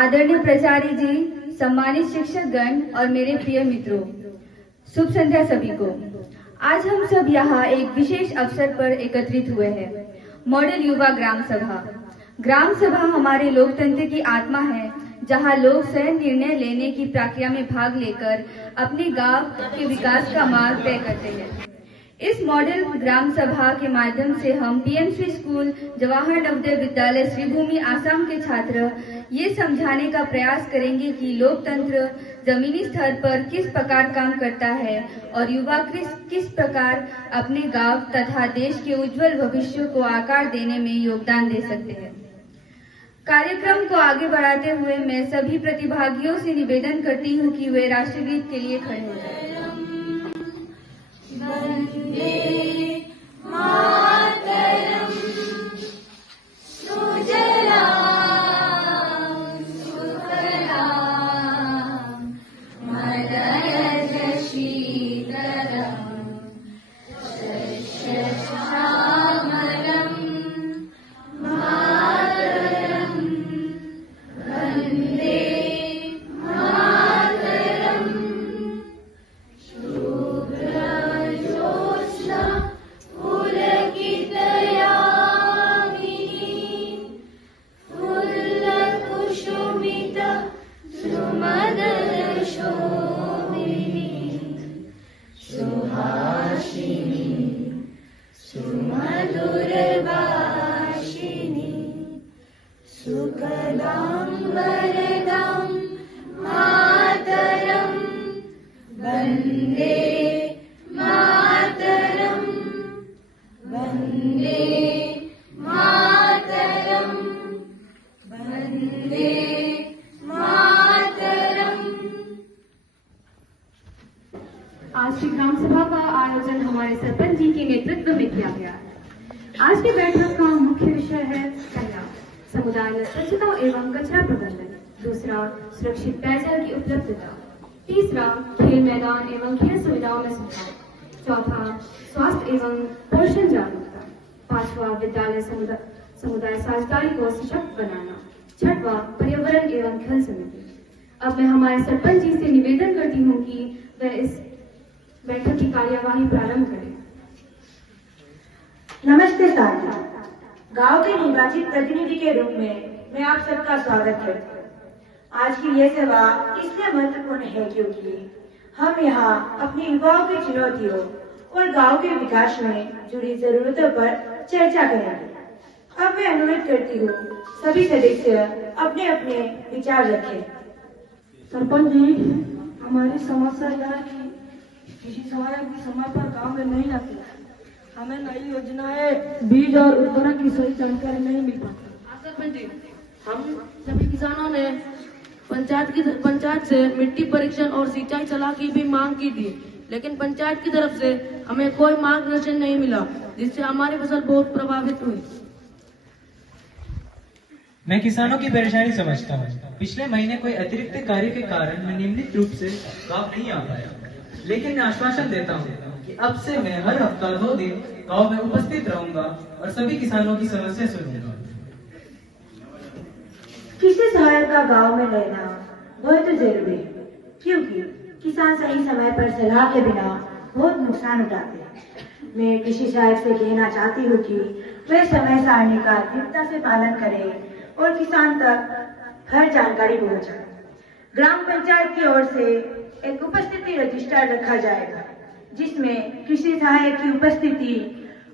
आदरणीय प्राचार्य जी, सम्मानित शिक्षक गण और मेरे प्रिय मित्रों, शुभ संध्या सभी को। आज हम सब यहाँ एक विशेष अवसर पर एकत्रित हुए हैं, मॉडल युवा ग्राम सभा। ग्राम सभा हमारे लोकतंत्र की आत्मा है, जहाँ लोग स्वयं निर्णय लेने की प्रक्रिया में भाग लेकर अपने गांव के विकास का मार्ग तय करते हैं। इस मॉडल ग्राम सभा के माध्यम से हम पीएमसी स्कूल जवाहर नवोदय विद्यालय श्रीभूमि आसाम के छात्र ये समझाने का प्रयास करेंगे कि लोकतंत्र जमीनी स्तर पर किस प्रकार काम करता है और युवा किस प्रकार अपने गांव तथा देश के उज्जवल भविष्य को आकार देने में योगदान दे सकते हैं। कार्यक्रम को आगे बढ़ाते हुए मैं सभी प्रतिभागियों से निवेदन करती हूँ कि वे राष्ट्रगीत के लिए खड़े हो जाएं। वंदे मातरम सुजलां सुफलां मलयज शीतलां शस्यश्यामलं मातरं वंदे आज की ग्राम सभा का आयोजन हमारे सरपंच जी के नेतृत्व में किया गया है। आज की बैठक का मुख्य विषय है पहला, समुदाय में स्वच्छता एवं कचरा प्रबंधन, दूसरा, सुरक्षित पेयजल की उपलब्धता, तीसरा, खेल मैदान एवं खेल सुविधाओं में सुधार, चौथा, स्वास्थ्य एवं पोषण जागरूकता, पांचवा, विद्यालय समुदाय साझेदारी को सशक्त बनाना, छठवा, पर्यावरण एवं खेल समिति। अब मैं हमारे सरपंच जी से निवेदन करती हूँ कि वह इस बैठक की कार्यवाही प्रारंभ करें। नमस्ते साथियों, गांव के निर्वाचित प्रतिनिधि के रूप में मैं आप सबका स्वागत करती हूँ। आज की यह सभा इसलिए महत्वपूर्ण है क्योंकि हम यहाँ अपने युवाओं की चुनौतियों और गांव के विकास में जुड़ी जरूरतों पर चर्चा करेंगे। अब मैं अनुरोध करती हूँ सभी सदस्य अपने अपने विचार रखें। सरपंच जी, हमारी समस्या यह है कि कृषि सहायक भी समय पर काम में नहीं आती। हमें नई योजनाएं, बीज और उर्वरक की सही जानकारी नहीं मिल पाती। सरपंच जी, हम सभी किसानों ने पंचायत से मिट्टी परीक्षण और सिंचाई सलाह की भी मांग की थी, लेकिन पंचायत की तरफ से हमें कोई मार्गदर्शन नहीं मिला, जिससे हमारी फसल बहुत प्रभावित हुई। मैं किसानों की परेशानी समझता हूँ। पिछले महीने कोई अतिरिक्त कार्य के कारण मैं नियमित रूप से गाँव नहीं आ पाया, लेकिन मैं आश्वासन देता हूँ कि अब से मैं हर हफ्ता 2 दिन गांव में उपस्थित रहूंगा और सभी किसानों की समस्या सुनूंगा। कृषि सहायक का गाँव में रहना बहुत जरूरी है, क्योंकि किसान सही समय पर सलाह के बिना बहुत नुकसान उठाते हैं। मैं कृषि सहायक से कहना चाहती हूँ कि वे समय सारणी का दृढ़ता से पालन करें और किसान तक हर जानकारी पहुँचाए। ग्राम पंचायत की ओर से एक उपस्थिति रजिस्टर रखा जाएगा, जिसमें कृषि सहायक की उपस्थिति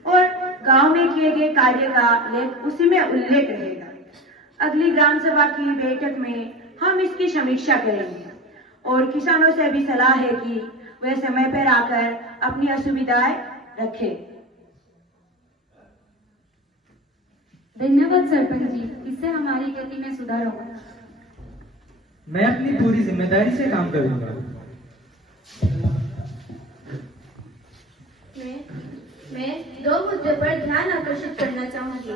और गांव में किए गए कार्य का लेख उसी में उल्लेख रहेगा। अगली ग्राम सभा की बैठक में हम इसकी समीक्षा करेंगे और किसानों से भी सलाह है कि वे समय पर आकर अपनी असुविधाएं रखें। धन्यवाद सरपंच जी, इससे हमारी गति में सुधार होगा। मैं अपनी पूरी जिम्मेदारी से काम करूंगा। मैं 2 मुद्दों पर ध्यान आकर्षित करना चाहूंगी।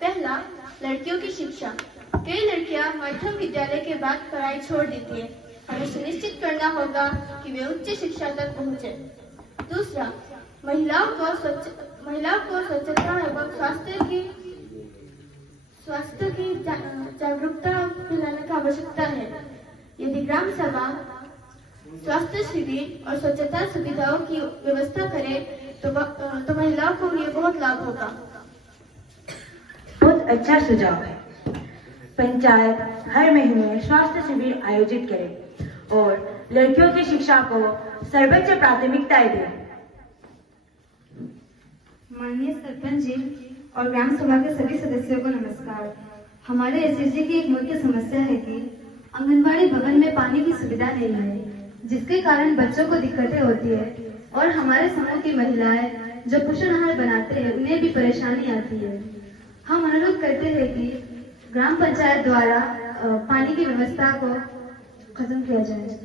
पहला, लड़कियों की शिक्षा। कई लड़कियां मध्यम विद्यालय के बाद पढ़ाई छोड़ देती है। हमें सुनिश्चित करना होगा कि वे उच्च शिक्षा तक पहुंचे। दूसरा, महिलाओं को स्वच्छता एवं स्वास्थ्य की जागरूकता के फैलाने की आवश्यकता है। यदि ग्राम सभा स्वास्थ्य शिविर और स्वच्छता सुविधाओं की व्यवस्था करे तो महिलाओं को ये बहुत लाभ होगा। बहुत अच्छा सुझाव है। पंचायत हर महीने स्वास्थ्य शिविर आयोजित करे और लड़कियों की शिक्षा को सर्वोच्च प्राथमिकताएं दे। माननीय सरपंच जी और ग्राम सभा के सभी सदस्यों को नमस्कार। हमारे एसएसजी की एक मुख्य समस्या है कि आंगनबाड़ी भवन में पानी की सुविधा नहीं है, जिसके कारण बच्चों को दिक्कतें होती है और हमारे समूह की महिलाएं जो पोषण आहार बनाते हैं उन्हें भी परेशानी आती है। हम अनुरोध करते हैं कि ग्राम पंचायत द्वारा पानी की व्यवस्था को खत्म किया जाए।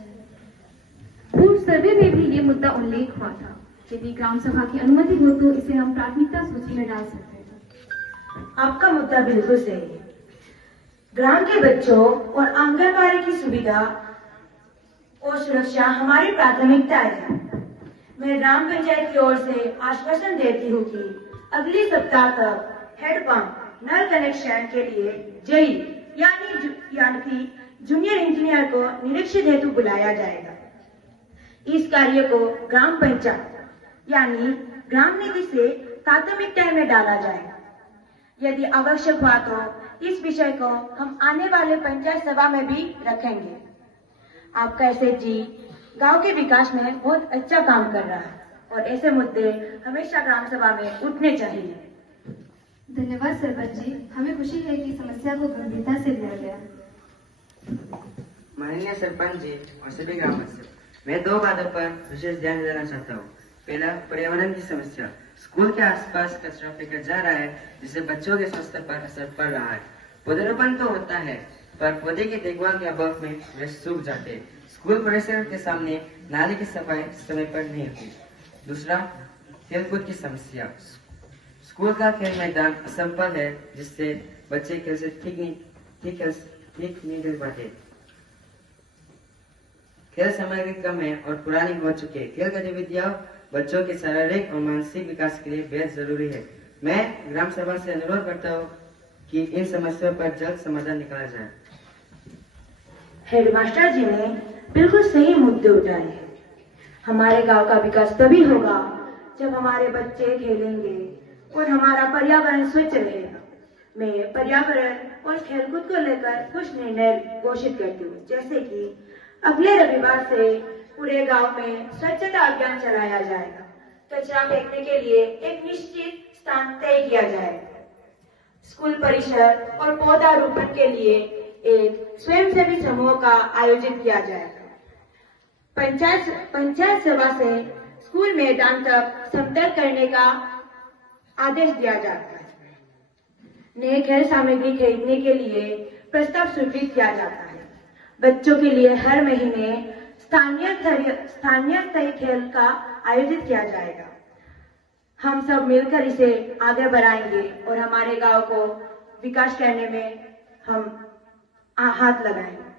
पूर्व सर्वे में भी ये मुद्दा उल्लेख हुआ था। यदि ग्राम सभा की अनुमति हो तो इसे हम प्राथमिकता सूची में डाल सकते हैं। आपका मुद्दा बिल्कुल सही है। ग्राम के बच्चों और आंगनबाड़ी की सुविधा और सुरक्षा हमारी प्राथमिकता है। मैं ग्राम पंचायत की ओर से आश्वासन देती हूँ कि अगले सप्ताह तक हेडपंप नल कनेक्शन के लिए जेई यानी जूनियर इंजीनियर को निरीक्षित हेतु बुलाया जाएगा। इस कार्य को ग्राम पंचायत यानी ग्राम निधि से प्राथमिकता में डाला जाएगा। यदि आवश्यक हुआ तो इस विषय को हम आने वाले पंचायत सभा में भी रखेंगे। आपका एसएसजी गांव के विकास में बहुत अच्छा काम कर रहा है और ऐसे मुद्दे हमेशा ग्राम सभा में उठने चाहिए। धन्यवाद सरपंच जी, हमें खुशी है कि समस्या को गंभीरता से लिया गया। माननीय सरपंच जी और सभी ग्रामवासियों, मैं दो बातों पर विशेष ध्यान देना चाहता हूँ। पहला, पर्यावरण की समस्या। स्कूल के आसपास कचरा फेंका जा रहा है, जिससे बच्चों के स्वास्थ्य पर असर पड़ रहा है। पौधरोपण तो होता है, पर पौधे की देखभाल के अभाव में वे सूख जाते हैं। स्कूल परिसर के सामने नाले की सफाई समय पर नहीं होती। दूसरा, खेलकूद की समस्या। स्कूल का खेल मैदान असंपल है, जिससे बच्चे खेल से ठीक नहीं खेल पाते। खेल सामग्री कम है और पुरानी हो चुकी है। खेल गतिविधियां बच्चों के शारीरिक और मानसिक विकास के लिए बेहद जरूरी है। मैं ग्राम सभा से अनुरोध करता हूँ कि इन समस्याओं पर जल्द समाधान निकाला जाए। हेडमास्टर जी ने बिल्कुल सही मुद्दे उठाए हैं। हमारे गांव का विकास तभी होगा जब हमारे बच्चे खेलेंगे और हमारा पर्यावरण स्वच्छ रहेगा। मैं पर्यावरण और खेलकूद को लेकर कुछ निर्णय घोषित करती हूँ, जैसे कि अगले रविवार से पूरे गांव में स्वच्छता अभियान चलाया जाएगा। कचरा फेंकने के लिए एक निश्चित स्थान तय किया जाएगा। स्कूल परिसर और पौधारोपण के लिए एक स्वयंसेवी समूह का आयोजन किया जाएगा। पंचायत सभा से स्कूल मैदान तक समतल करने का आदेश दिया जाता है। नए खेल सामग्री खरीदने के लिए प्रस्ताव स्वीकृत किया जाता है। बच्चों के लिए हर महीने स्थानीय स्तरीय खेल का आयोजित किया जाएगा। हम सब मिलकर इसे आगे बढ़ाएंगे और हमारे गांव को विकास करने में हम हाथ लगाएंगे।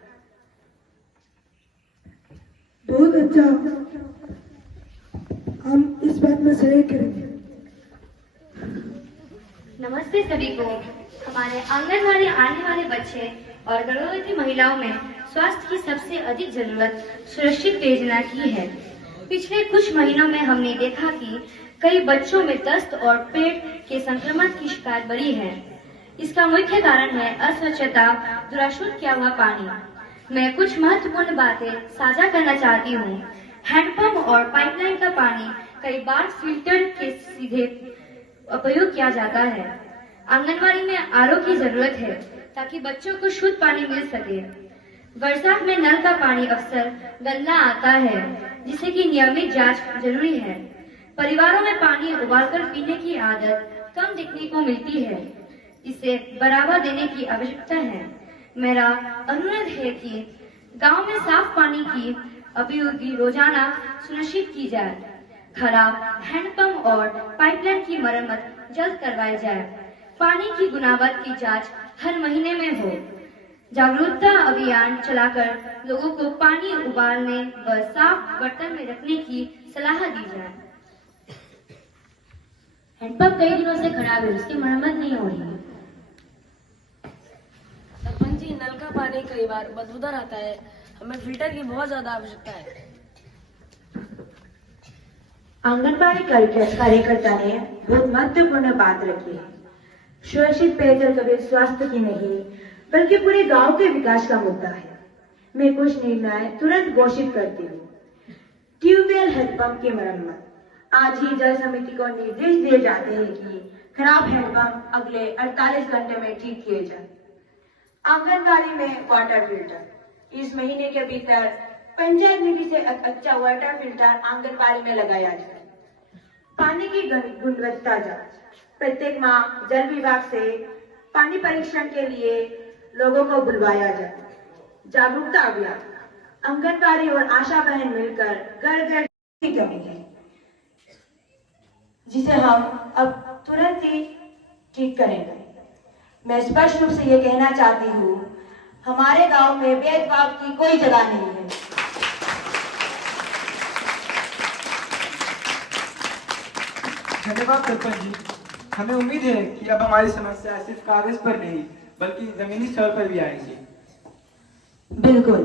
बहुत अच्छा, हम इस बात में सहयोग करेंगे। नमस्ते सभी को। हमारे आंगनबाड़ी आने वाले बच्चे और गर्भवती महिलाओं में स्वास्थ्य की सबसे अधिक जरूरत सुरक्षित पेयजल की है। पिछले कुछ महीनों में हमने देखा कि कई बच्चों में दस्त और पेट के संक्रमण की शिकायत बढ़ी है। इसका मुख्य कारण है अस्वच्छता, दुराशुद्ध किया हुआ पानी। मैं कुछ महत्वपूर्ण बातें साझा करना चाहती हूँ। हैंडपंप और पाइपलाइन का पानी कई बार फिल्टर के सीधे उपयोग किया जाता है। आंगनबाड़ी में आरओ की जरूरत है ताकि बच्चों को शुद्ध पानी मिल सके। बरसात में नल का पानी अक्सर गंदा आता है, जिससे कि नियमित जांच जरूरी है। परिवारों में पानी उबालकर पीने की आदत कम देखने को मिलती है, इसे बढ़ावा देने की आवश्यकता है। मेरा अनुरोध है कि गांव में साफ पानी की आपूर्ति रोजाना सुनिश्चित की जाए। खराब हैंडपंप और पाइपलाइन की मरम्मत जल्द करवाई जाए। पानी की गुणवत्ता की जांच हर महीने में हो। जागरूकता अभियान चलाकर लोगों को पानी उबालने व साफ बर्तन में रखने की सलाह दी जाए। हैंडपंप कई दिनों से खराब है, उसकी मरम्मत नहीं हो रही है। सरपंच जी, नल का पानी कई बार बदबूदार आता है। हमें फिल्टर की बहुत ज्यादा आवश्यकता है। आंगनबाड़ी कार्यकर्ता ने बहुत महत्वपूर्ण बात रखी है। सुरक्षित पेयजल केवल स्वास्थ्य की नहीं बल्कि पूरे गांव के विकास का मुद्दा है। मैं कुछ निर्णय तुरंत घोषित करती हूँ। ट्यूबवेल हैंडपंप की मरम्मत। आज ही जल समिति को निर्देश दिए जाते हैं कि खराब हैंडपंप अगले 48 घंटे में ठीक किए जाए। आंगनबाड़ी में वाटर फिल्टर। इस महीने के भीतर पंचायत निधि से अच्छा वाटर फिल्टर आंगनबाड़ी में लगाया जाए। पानी की गुणवत्ता जांच। प्रत्येक माह जल विभाग से पानी परीक्षण के लिए लोगों को बुलवाया जाए। जागरूकता अभियान। आंगनबाड़ी और आशा बहन मिलकर घर घर की कमी है जिसे हम अब तुरंत ही ठीक करेंगे। मैं स्पष्ट रूप से ये कहना चाहती हूँ, हमारे गांव में भेदभाव की कोई जगह नहीं है। धन्यवाद सरपंच जी। हमें उम्मीद है कि अब हमारी समस्या सिर्फ कागज पर नहीं बल्कि जमीनी स्तर पर भी आएगी। बिल्कुल।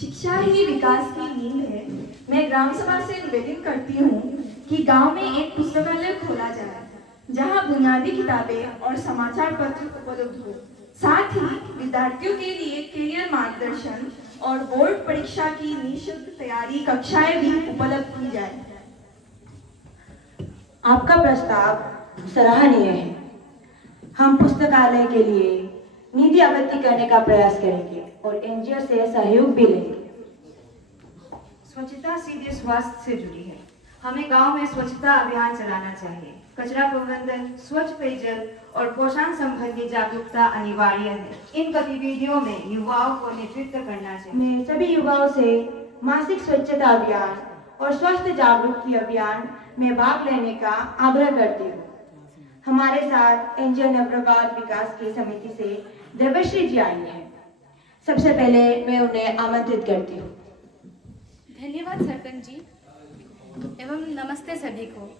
शिक्षा ही विकास की नींव है। मैं ग्राम सभा से निवेदन करती हूँ कि गांव में एक पुस्तकालय खोला जाए जहां बुनियादी किताबें और समाचार पत्र उपलब्ध हो। साथ ही विद्यार्थियों के लिए कैरियर मार्गदर्शन और बोर्ड परीक्षा की निःशुल्क तैयारी कक्षाएं भी उपलब्ध की जाए। आपका प्रस्ताव सराहनीय है। हम पुस्तकालय के लिए निधि आवंटित करने का प्रयास करेंगे और एनजीओ से सहयोग भी लेंगे। स्वच्छता सीधे स्वास्थ्य से जुड़ी है। हमें गांव में स्वच्छता अभियान चलाना चाहिए। कचरा प्रबंधन, स्वच्छ पेयजल और पोषण संबंधी जागरूकता अनिवार्य है। इन गतिविधियों में युवाओं को नेतृत्व करना चाहिए। मैं सभी युवाओं से मासिक स्वच्छता अभियान और स्वास्थ्य जागरूकता अभियान में भाग लेने का आग्रह करती हूँ। हमारे साथ एनजीओ नवप्रभात विकास की समिति से देवश्री जी आई है। सबसे पहले मैं उन्हें आमंत्रित करती हूँ। धन्यवाद सरपंच जी एवं नमस्ते सभी को।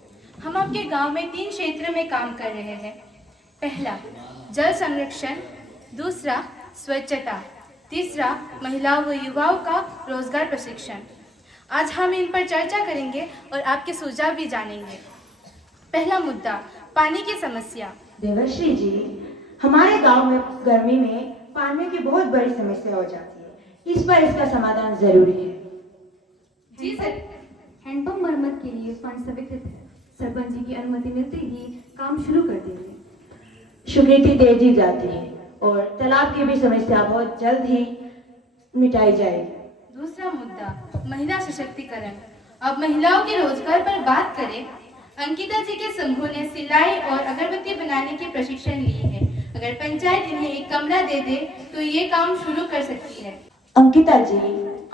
हम आपके गांव में 3 क्षेत्र में काम कर रहे हैं। पहला जल संरक्षण, दूसरा स्वच्छता, तीसरा महिलाओं व युवाओं का रोजगार प्रशिक्षण। आज हम इन पर चर्चा करेंगे और आपके सुझाव भी जानेंगे। पहला मुद्दा पानी की समस्या। देवश्री जी, हमारे गांव में गर्मी में पानी की बहुत बड़ी समस्या हो जाती है। इस पर इसका समाधान जरूरी है। जी सर, हैंडपंप मरम्मत के लिए फंड स्वीकृत है। सरपंच जी की अनुमति मिलते ही काम शुरू कर देंगे। स्वीकृति दे दी जाती है और तालाब की भी समस्या बहुत जल्द ही मिटाई जाएगी। दूसरा मुद्दा महिला सशक्तिकरण। अब महिलाओं के रोजगार पर बात करें। अंकिता जी के समूह ने सिलाई और अगरबत्ती बनाने की प्रशिक्षण ली है। अगर पंचायत इन्हें एक कमरा दे दे तो ये काम शुरू कर सकती है। अंकिता जी,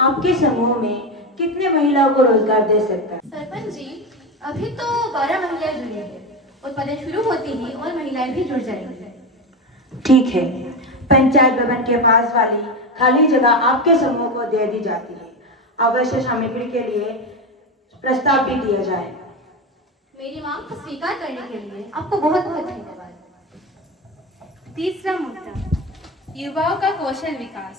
आपके समूह में कितने महिलाओं को रोजगार दे सकता है? सरपंच जी, अभी तो 12 महिलाएं जुड़ी हैं। उत्पादन शुरू होती ही और महिलाएं भी जुड़ जाएंगी। ठीक है, पंचायत भवन के पास वाली खाली जगह आपके समूह को दे दी जाती है। आवश्यक सामग्री के लिए प्रस्ताव भी दिया जाए। मेरी मांग को स्वीकार करने के लिए आपको बहुत बहुत धन्यवाद। तीसरा मुद्दा युवाओं का कौशल विकास।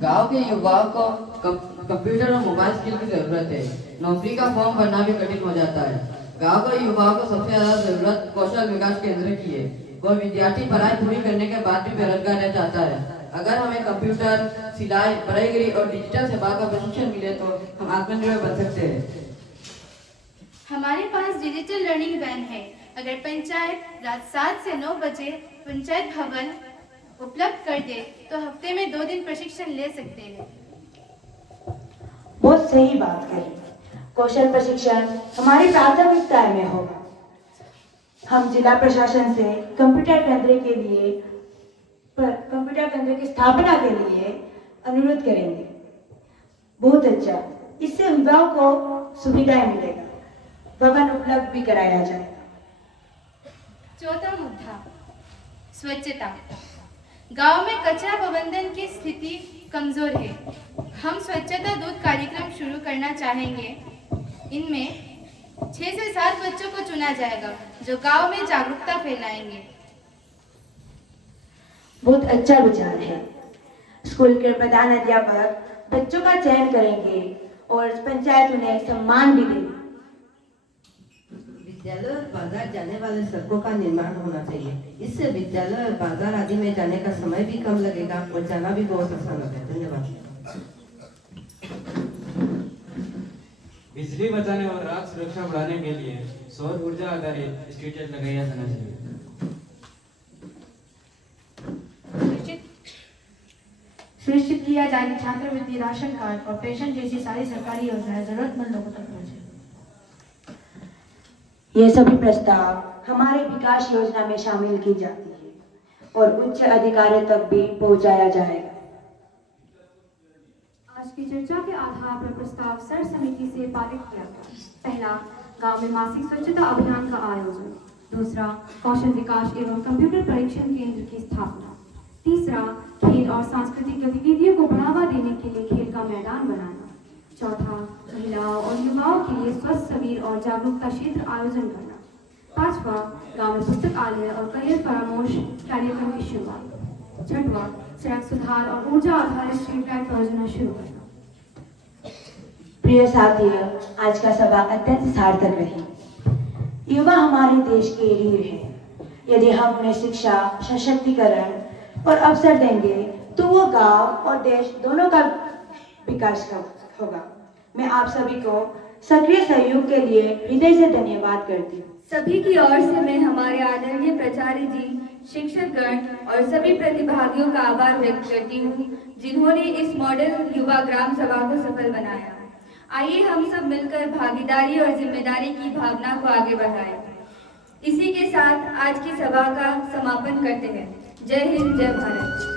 गांव के युवाओं को कंप्यूटर और मोबाइल स्किल की जरूरत है। नौकरी का फॉर्म भरना भी कठिन हो जाता है। गांव के युवाओं को सबसे ज्यादा जरूरत कौशल विकास केंद्र की है। वह विद्यार्थी पढ़ाई पूरी करने के बाद भी बेरोजगार रह जाता है। अगर हमें कंप्यूटर, सिलाई, बराईगिरी और डिजिटल सेवा का प्रशिक्षण मिले तो हम आत्मनिर्भर बन सकते हैं। हमारे पास डिजिटल लर्निंग वैन है। अगर पंचायत रात 7 से 9 बजे पंचायत भवन उपलब्ध कर दे तो हफ्ते में 2 दिन प्रशिक्षण ले सकते हैं। बहुत सही बात कही। कौशल प्रशिक्षण हमारी प्राथमिकता में होगा। हम जिला प्रशासन से कंप्यूटर केंद्र की स्थापना के लिए अनुरोध करेंगे। बहुत अच्छा, इससे युवाओं को सुविधाएं मिलेगा। भवन उपलब्ध भी कराया जाएगा। चौथा मुद्दा स्वच्छता। गांव में कचरा प्रबंधन की स्थिति कमजोर है। हम स्वच्छता दूत कार्यक्रम शुरू करना चाहेंगे। इनमें 6 से 7 बच्चों को चुना जाएगा जो गांव में जागरूकता फैलाएंगे। बहुत अच्छा विचार है। स्कूल के प्रधान अध्यापक बच्चों का चयन करेंगे और पंचायत उन्हें सम्मान भी देगी। विद्यालय और बाजार जाने वाले सड़कों का निर्माण होना चाहिए। इससे विद्यालय और बाजार आदि में जाने का समय भी कम लगेगा और जाना भी बहुत आसान होगा। धन्यवाद। बिजली बचाने और रात सुरक्षा बढ़ाने के लिए सौर ऊर्जा आधारित स्ट्रीट लाइट लगाया जाना चाहिए। सुनिश्चित किया जाए कि छात्रवृत्ति, राशन कार्ड और पेंशन जैसी सारी सरकारी योजनाएं जरूरतमंद लोगों तक पहुंचे। ये सभी प्रस्ताव हमारे विकास योजना में शामिल की जाती है और उच्च अधिकारियों तक भी पहुंचाया जाएगा। आज की चर्चा के आधार पर प्रस्ताव सर्व समिति से पारित किया गया। पहला, गांव में मासिक स्वच्छता अभियान का आयोजन। दूसरा, कौशल विकास एवं कंप्यूटर परीक्षण केंद्र की स्थापना। तीसरा, खेल और सांस्कृतिक गतिविधियों को बढ़ावा देने के लिए खेल का मैदान बनाना। चौथा, महिलाओं और युवाओं के लिए स्वस्थ शरीर और जागरूकता क्षेत्र आयोजन करना। पांचवा, गांव में पुस्तकालय और करियर परामर्श कार्यक्रम की शुरुआत। छठवां, सड़क सुधार और ऊर्जा आधारित स्ट्रीट लाइट परियोजना शुरू करना। प्रिय साथियों, आज का सभा अत्यंत सार्थक रही। युवा हमारे देश के रीढ़ हैं। यदि हम उन्हें शिक्षा, सशक्तिकरण और अवसर देंगे तो वो गांव और देश दोनों का विकास होगा। मैं आप सभी को सक्रिय सहयोग के लिए हृदय से धन्यवाद करती हूँ। सभी की ओर से मैं हमारे आदरणीय प्राचार्य जी, शिक्षकगण और सभी प्रतिभागियों का आभार व्यक्त करती हूँ जिन्होंने इस मॉडल युवा ग्राम सभा को सफल बनाया। आइए हम सब मिलकर भागीदारी और जिम्मेदारी की भावना को आगे बढ़ाएं। इसी के साथ आज की सभा का समापन करते हैं। जय हिंद, जय भारत।